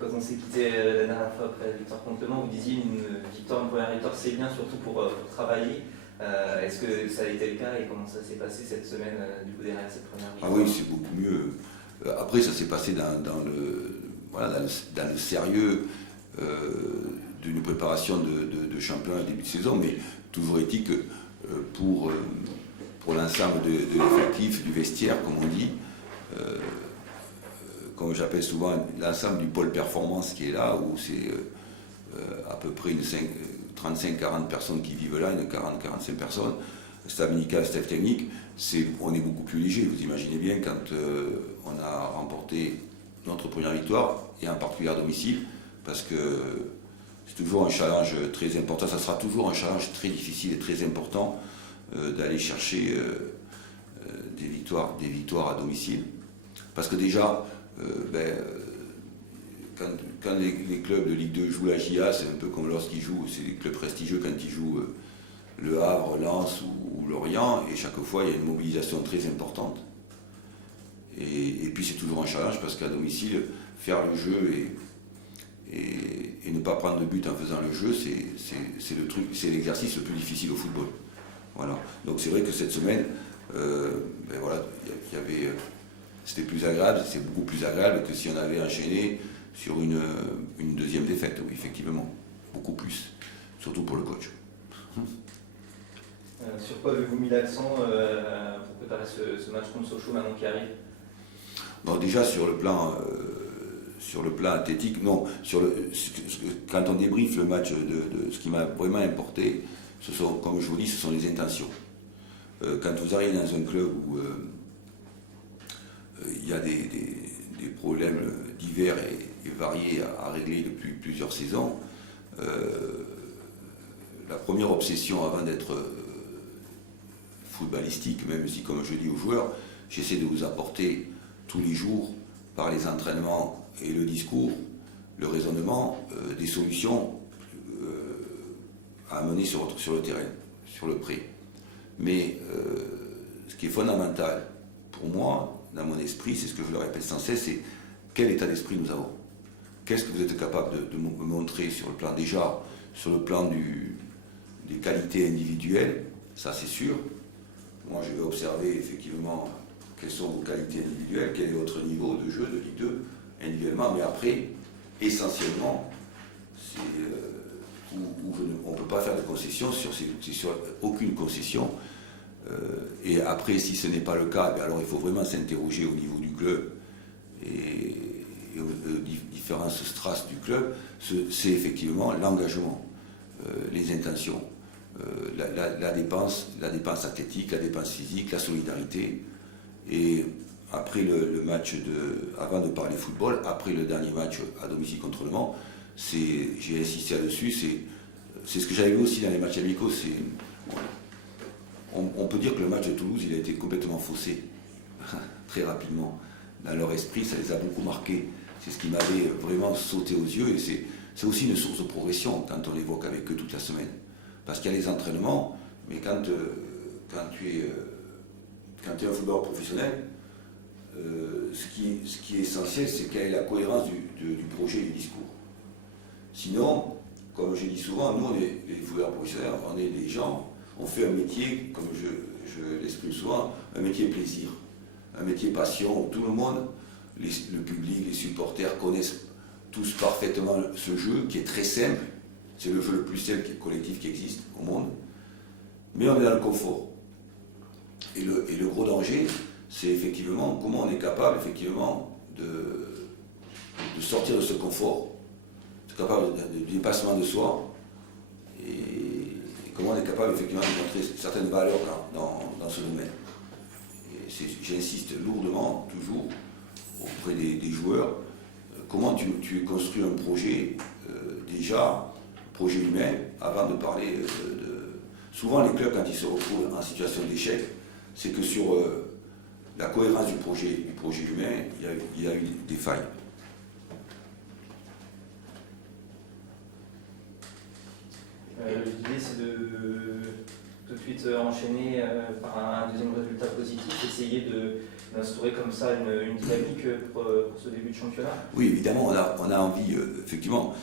quand on s'est quitté la dernière fois après la victoire contre Le Mans, vous disiez une première victoire c'est bien surtout pour travailler. Est-ce que ça a été le cas et comment ça s'est passé cette semaine du coup derrière cette première victoire? Ah oui, c'est beaucoup mieux. Après, ça s'est passé dans le sérieux d'une préparation de championnat début de saison, mais toujours est-il que pour l'ensemble de l'effectif, du vestiaire, comme on dit, comme j'appelle souvent l'ensemble du pôle performance qui est là, où c'est à peu près 35-40 personnes qui vivent là, une 40-45 personnes, staff médical, staff technique, on est beaucoup plus léger. Vous imaginez bien quand on a remporté notre première victoire, et en particulier à domicile, parce que c'est toujours un challenge très important, ça sera toujours un challenge très difficile et très important d'aller chercher des victoires à domicile. Parce que déjà, quand les clubs de Ligue 2 jouent la JA, c'est un peu comme lorsqu'ils jouent, c'est des clubs prestigieux quand ils jouent Le Havre, Lens ou Lorient, et chaque fois il y a une mobilisation très importante. Et puis c'est toujours un challenge parce qu'à domicile, faire le jeu et ne pas prendre de but en faisant le jeu, c'est l'exercice le plus difficile au football. Voilà. Donc c'est vrai que cette semaine, c'était plus agréable, c'est beaucoup plus agréable que si on avait enchaîné sur une deuxième défaite, oui, effectivement, beaucoup plus, surtout pour le coach. Sur quoi avez-vous mis l'accent pour préparer ce match contre Sochaux maintenant qui arrive? Bon, déjà sur le plan athlétique, non. Quand on débriefe le match, ce qui m'a vraiment importé, comme je vous dis, ce sont les intentions. Quand vous arrivez dans un club où il y a des problèmes divers et variés à régler depuis plusieurs saisons, la première obsession avant d'être footballistique, même si, comme je dis aux joueurs, j'essaie de vous apporter tous les jours, par les entraînements et le discours, le raisonnement, des solutions à amener sur le terrain, sur le pré. Mais ce qui est fondamental pour moi, dans mon esprit, c'est ce que je le répète sans cesse, c'est quel état d'esprit nous avons. Qu'est-ce que vous êtes capable de me montrer sur le plan, déjà, sur le plan des qualités individuelles, ça c'est sûr. Moi je vais observer effectivement quelles sont vos qualités individuelles, quel est votre niveau de jeu de Ligue 2 individuellement, mais après, essentiellement, on ne peut pas faire de concession sur aucune concession. Et après, si ce n'est pas le cas, alors il faut vraiment s'interroger au niveau du club et aux différentes strates du club. C'est effectivement l'engagement, les intentions, la dépense athlétique, la dépense physique, la solidarité. Et après le match avant de parler football, après le dernier match à domicile contre Le Mans, j'ai insisté là-dessus, c'est ce que j'avais vu aussi dans les matchs amicaux. On peut dire que le match de Toulouse, il a été complètement faussé, très rapidement. Dans leur esprit, ça les a beaucoup marqués. C'est ce qui m'avait vraiment sauté aux yeux, et c'est aussi une source de progression quand on l'évoque avec eux toute la semaine. Parce qu'il y a les entraînements, mais quand tu es un footballeur professionnel, ce qui est essentiel, c'est quelle est la cohérence du projet et du discours. Sinon, comme je dis souvent, nous, les footballeurs professionnels, on est des gens, on fait un métier, comme je l'exprime souvent, un métier plaisir, un métier passion, où tout le monde, le public, les supporters connaissent tous parfaitement ce jeu qui est très simple, c'est le jeu le plus simple collectif qui existe au monde, mais on est dans le confort. Et le gros danger, c'est effectivement comment on est capable effectivement de sortir de ce confort, de capable de dépassement de soi, et comment on est capable effectivement de montrer certaines valeurs dans ce domaine. J'insiste lourdement, toujours, auprès des joueurs, comment tu construis un projet, déjà, projet humain, avant de parler Souvent, les clubs, quand ils se retrouvent en situation d'échec, c'est que sur la cohérence du projet humain, il y a eu des failles. L'idée, c'est de tout de suite enchaîner par un deuxième résultat positif, essayer d'instaurer comme ça une dynamique pour ce début de championnat? Oui, évidemment, on a envie, effectivement,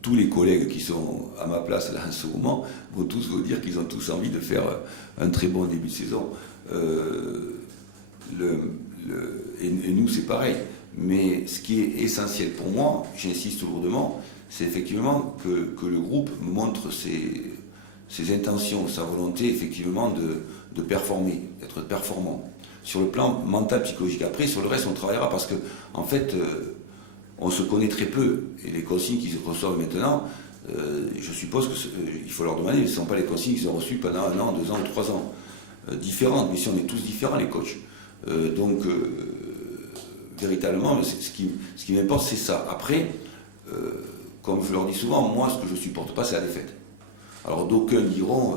tous les collègues qui sont à ma place là en ce moment vont tous vous dire qu'ils ont tous envie de faire un très bon début de saison. Et nous, c'est pareil. Mais ce qui est essentiel pour moi, j'insiste lourdement, c'est effectivement que le groupe montre ses intentions, sa volonté effectivement de performer, d'être performant. Sur le plan mental, psychologique. Après, sur le reste, on travaillera parce que, en fait, on se connaît très peu. Et les consignes qu'ils reçoivent maintenant, je suppose qu'il faut leur demander, mais ce ne sont pas les consignes qu'ils ont reçues pendant 1 an, 2 ans ou 3 ans. Différentes, mais si on est tous différents, les coachs. Donc, véritablement, ce qui m'importe, c'est ça. Après, comme je leur dis souvent, moi, ce que je ne supporte pas, c'est la défaite. Alors, d'aucuns diront,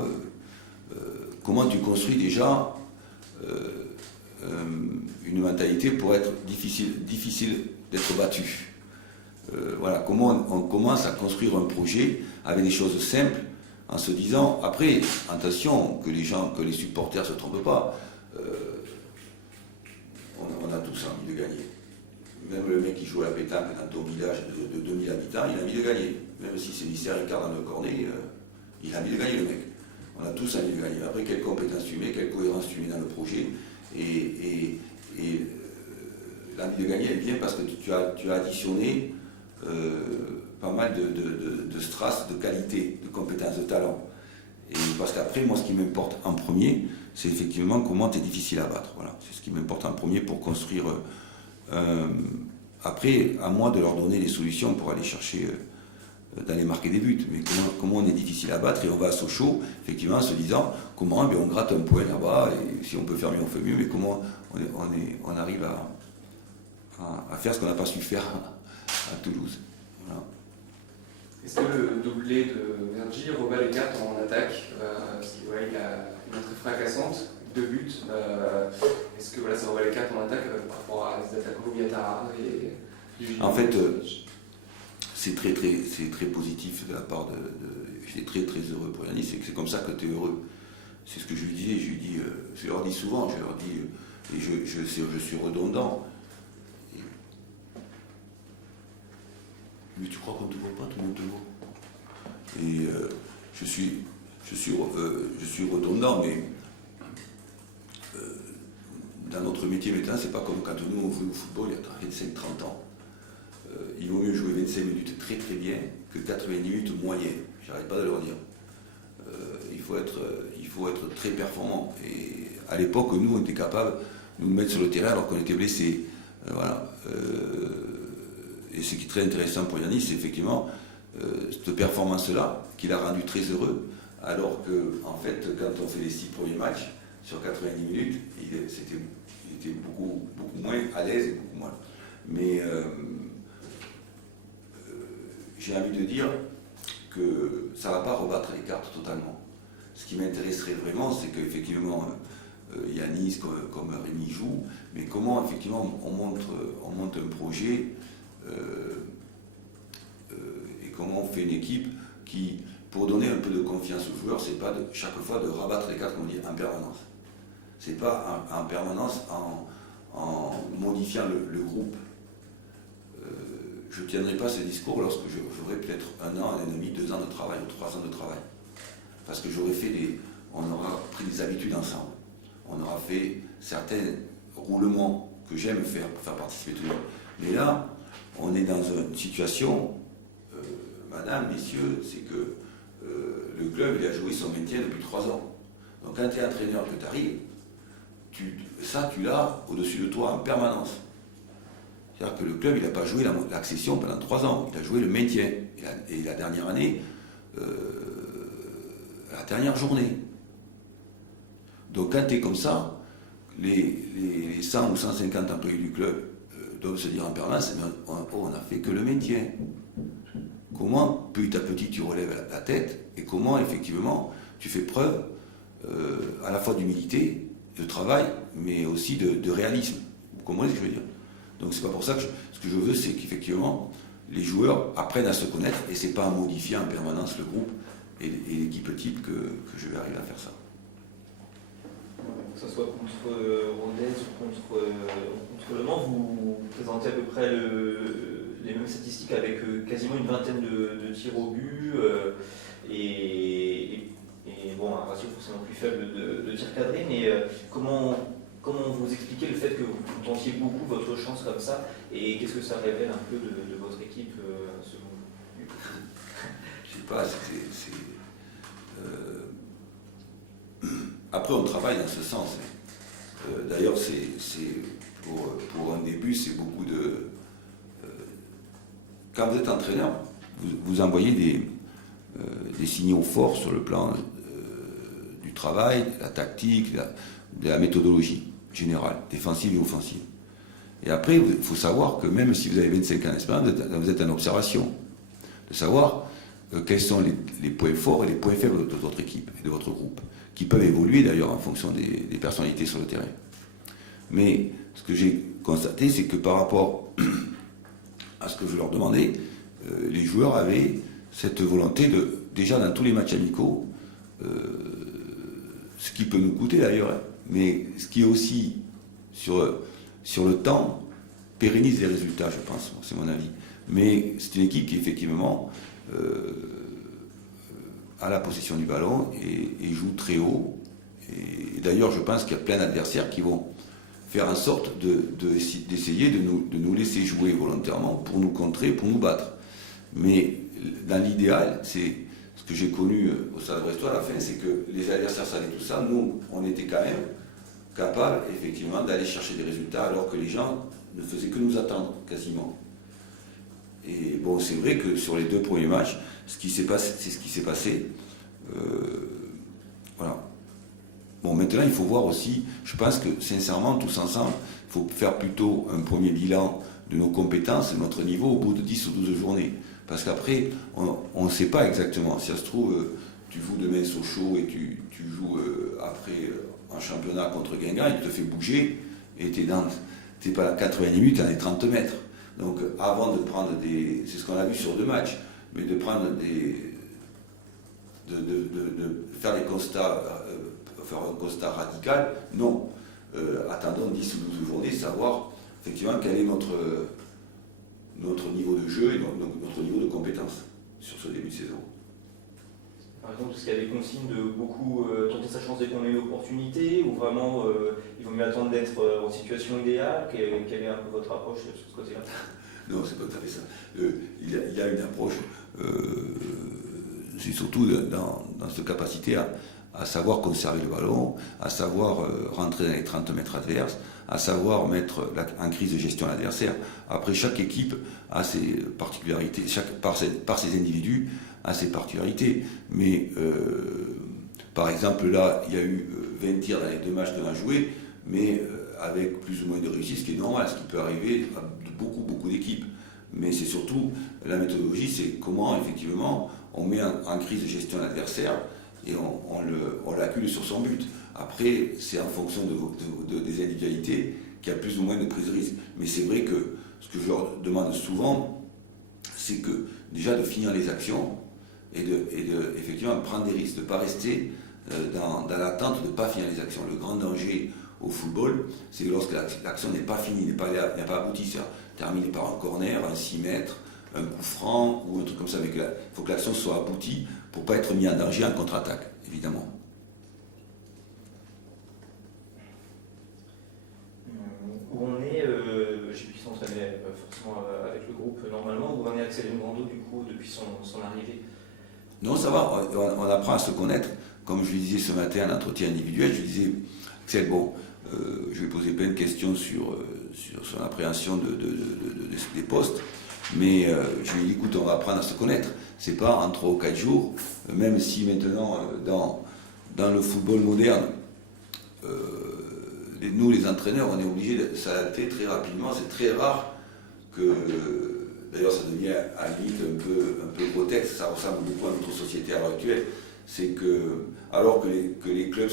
comment tu construis déjà une mentalité pour être difficile d'être battu. Voilà, comment on commence à construire un projet avec des choses simples, en se disant, après, attention, que les supporters ne se trompent pas, on a tous envie de gagner. Même le mec qui joue à la pétanque dans ton village de 2000 habitants, il a envie de gagner. Même si c'est Lycée Ricard dans le cornet, il a envie de gagner, le mec. On a tous envie de gagner. Après, quelle compétence tu mets, quelle cohérence tu mets dans le projet. Et l'envie de gagner, elle vient parce que tu as additionné pas mal de strass, de qualité, de compétences, de talent. Et parce qu'après, moi, ce qui m'importe en premier, c'est effectivement comment tu es difficile à battre. Voilà. C'est ce qui m'importe en premier pour construire. Après, à moi de leur donner les solutions pour aller chercher, d'aller marquer des buts. Mais comment on est difficile à battre, et on va à Sochaux, effectivement, en se disant comment on gratte un point là-bas, et si on peut faire mieux, on fait mieux, mais comment on arrive à faire ce qu'on n'a pas su faire à Toulouse. Voilà. Est-ce que le doublé de Vergy rebat les cartes en attaque parce qu'il il a une entrée fracassante, 2 buts. Est-ce que ça rebat les cartes en attaque par rapport à les attaquants Ouattara et En fait, c'est très positif de la part de j'étais très très heureux pour Yannis, c'est comme ça que tu es heureux. C'est ce que je lui disais, je leur dis souvent, et je suis redondant. Mais tu crois qu'on ne te voit pas, tout le monde te voit. Et je suis redondant, mais dans notre métier maintenant, c'est pas comme quand nous on joue au football il y a 25-30 ans. Il vaut mieux jouer 25 minutes très très bien que 80 minutes moyennes. J'arrête pas de leur dire. Il faut être très performant. Et à l'époque, nous, on était capables de nous mettre sur le terrain alors qu'on était blessés. Voilà. Et ce qui est très intéressant pour Yannis, c'est effectivement cette performance-là qui l'a rendu très heureux, alors que, en fait, quand on fait les 6 premiers matchs, sur 90 minutes, il était beaucoup moins à l'aise et beaucoup moins. Mais j'ai envie de dire que ça ne va pas rebattre les cartes totalement. Ce qui m'intéresserait vraiment, c'est qu'effectivement, Yannis, comme Rémi joue, mais comment effectivement on monte un projet et comment on fait une équipe qui, pour donner un peu de confiance aux joueurs, c'est pas chaque fois de rabattre les cartes, comme on dit, en permanence. C'est pas en permanence en modifiant le groupe. Je ne tiendrai pas ce discours lorsque j'aurai peut-être 1 an, 1 an et demi, 2 ans de travail ou 3 ans de travail. Parce que on aura pris des habitudes ensemble. On aura fait certains roulements que j'aime faire pour faire participer tout le monde. Mais là, on est dans une situation, madame, messieurs, c'est que le club il a joué son maintien depuis 3 ans. Donc quand tu es entraîneur, que tu arrives, tu l'as au-dessus de toi en permanence. C'est-à-dire que le club, il n'a pas joué l'accession pendant 3 ans, il a joué le maintien. Et la dernière année, la dernière journée. Donc quand tu es comme ça, les 100 ou 150 employés du club doivent se dire en permanence, on n'a fait que le maintien. Comment petit à petit tu relèves la tête et comment effectivement tu fais preuve à la fois d'humilité, de travail, mais aussi de réalisme. Vous comprenez ce que je veux dire? Donc c'est pas pour ça que ce que je veux, c'est qu'effectivement les joueurs apprennent à se connaître et c'est pas en modifiant en permanence le groupe et l'équipe type que je vais arriver à faire ça. Que ce soit contre Rodez ou contre Le Mans, vous présentez à peu près les mêmes statistiques avec quasiment une vingtaine de tirs au but et bon, un ratio forcément plus faible de tirs cadrés, mais comment vous expliquez le fait que vous tentiez beaucoup votre chance comme ça et qu'est-ce que ça révèle un peu de votre équipe selon vous? Je sais pas, Après, on travaille dans ce sens. D'ailleurs, pour un début, c'est beaucoup de... Quand vous êtes entraîneur, vous envoyez des signaux forts sur le plan du travail, de la tactique, de la méthodologie générale, défensive et offensive. Et après, il faut savoir que même si vous avez 25 ans d'expérience, vous êtes en observation. De savoir quels sont les points forts et les points faibles de votre équipe et de votre groupe, qui peuvent évoluer d'ailleurs en fonction des personnalités sur le terrain. Mais ce que j'ai constaté, c'est que par rapport à ce que je leur demandais, les joueurs avaient cette volonté déjà dans tous les matchs amicaux, ce qui peut nous coûter d'ailleurs, mais ce qui est aussi sur le temps pérennise les résultats, je pense, c'est mon avis. Mais c'est une équipe qui effectivement a la possession du ballon et joue très haut. Et d'ailleurs, je pense qu'il y a plein d'adversaires qui vont faire en sorte d'essayer de nous laisser jouer volontairement pour nous contrer, pour nous battre. Mais dans l'idéal, c'est ce que j'ai connu au Stade Brestois à la fin, c'est que les adversaires savaient tout ça. Nous, on était quand même capables, effectivement, d'aller chercher des résultats alors que les gens ne faisaient que nous attendre, quasiment. Et bon, c'est vrai que sur les 2 premiers matchs, ce qui s'est passé, c'est ce qui s'est passé. Voilà. Bon, maintenant, il faut voir aussi, je pense que, sincèrement, tous ensemble, il faut faire plutôt un premier bilan de nos compétences et de notre niveau au bout de 10 ou 12 journées. Parce qu'après, on ne sait pas exactement. Si ça se trouve, tu joues demain Sochaux et tu joues après en championnat contre Guingamp et tu te fais bouger et tu n'es pas à 80 minutes, tu en es 30 mètres. Donc avant de prendre c'est ce qu'on a vu sur 2 matchs, mais de prendre de faire des constats, faire un constat radical, non. Attendons 10 ou 12 journées, savoir effectivement quel est notre niveau de jeu et notre niveau de compétence sur ce début de saison. Par exemple, est-ce qu'il y a des consignes de beaucoup tenter sa chance dès qu'on a une opportunité ou vraiment il vaut mieux attendre d'être en situation idéale? Quelle est un peu votre approche sur ce côté-là? Non, c'est pas tout à fait ça. Il y a une approche, c'est surtout dans cette capacité à savoir conserver le ballon, à savoir rentrer dans les 30 mètres adverses, à savoir mettre en crise de gestion l'adversaire. Après, chaque équipe a ses particularités, par ses individus a ses particularités. Mais par exemple, là, il y a eu 20 tirs dans les 2 matchs qu'on a joués, mais avec plus ou moins de réussite, ce qui est normal, ce qui peut arriver à beaucoup d'équipes. Mais c'est surtout la méthodologie, c'est comment effectivement on met en crise de gestion l'adversaire et on l'accule sur son but. Après, c'est en fonction des individualités qu'il y a plus ou moins de prise de risque. Mais c'est vrai que ce que je leur demande souvent, c'est que déjà de finir les actions et de effectivement prendre des risques, de ne pas rester dans l'attente de ne pas finir les actions. Le grand danger au football, c'est lorsque l'action n'est pas finie, n'a pas abouti, c'est terminé par un corner, un 6 mètres, un coup franc ou un truc comme ça. Il faut que l'action soit aboutie pour ne pas être mis en danger en contre-attaque, évidemment. Où on est, j'ai pu s'entraîner forcément avec le groupe normalement, où on est Axel Brando du coup depuis son arrivée? Non, ça va, on apprend à se connaître. Comme je le disais ce matin en entretien individuel, je disais, Axel, bon, je vais poser plein de questions sur son appréhension des postes, mais je lui ai dit, écoute, on va apprendre à se connaître. C'est pas en 3 ou 4 jours, même si maintenant, dans le football moderne, nous, les entraîneurs, on est obligés de s'adapter très rapidement. C'est très rare que, d'ailleurs, ça devient à la limite un peu grotesque, ça ressemble beaucoup à notre société à l'heure actuelle. C'est que, alors que les clubs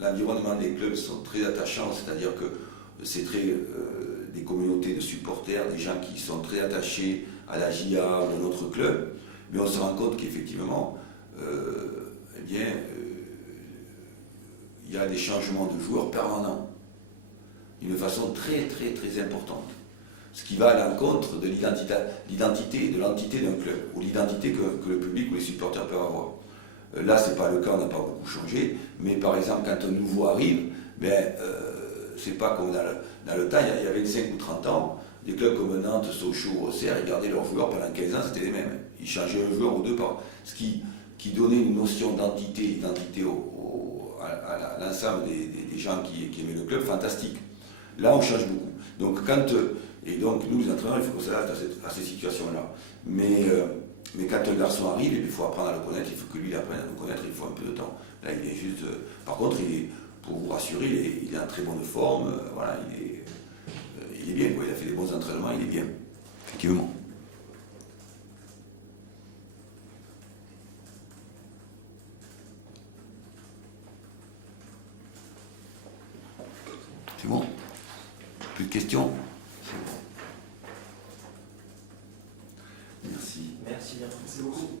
l'environnement des clubs sont très attachants, c'est-à-dire que c'est des communautés de supporters, des gens qui sont très attachés à la JA ou à notre club, mais on se rend compte qu'effectivement, il y a des changements de joueurs permanents, d'une façon très très très importante. Ce qui va à l'encontre de l'identité, de l'entité d'un club, ou l'identité que le public ou les supporters peuvent avoir. Là, ce n'est pas le cas, on n'a pas beaucoup changé, mais par exemple, quand un nouveau arrive, c'est pas comme dans le temps, il y avait 5 ou 30 ans, des clubs comme Nantes, Sochaux, Auxerre, ils gardaient leurs joueurs pendant 15 ans, c'était les mêmes. Ils changeaient un joueur ou deux par. Ce qui donnait une notion d'identité à l'ensemble des gens qui aimaient le club, fantastique. Là, on change beaucoup. Donc, et donc, nous, les entraîneurs, il faut qu'on s'adapte à ces situations-là. Mais quand un garçon arrive, il faut apprendre à le connaître, il faut que lui il apprenne à nous connaître, il faut un peu de temps. Là, il est juste. Par contre, pour vous rassurer, il est en très bonne forme. Voilà, il est bien, quoi. Il a fait des bons entraînements, il est bien. Effectivement. C'est bon? Plus de questions? Merci. Merci bien. Merci beaucoup.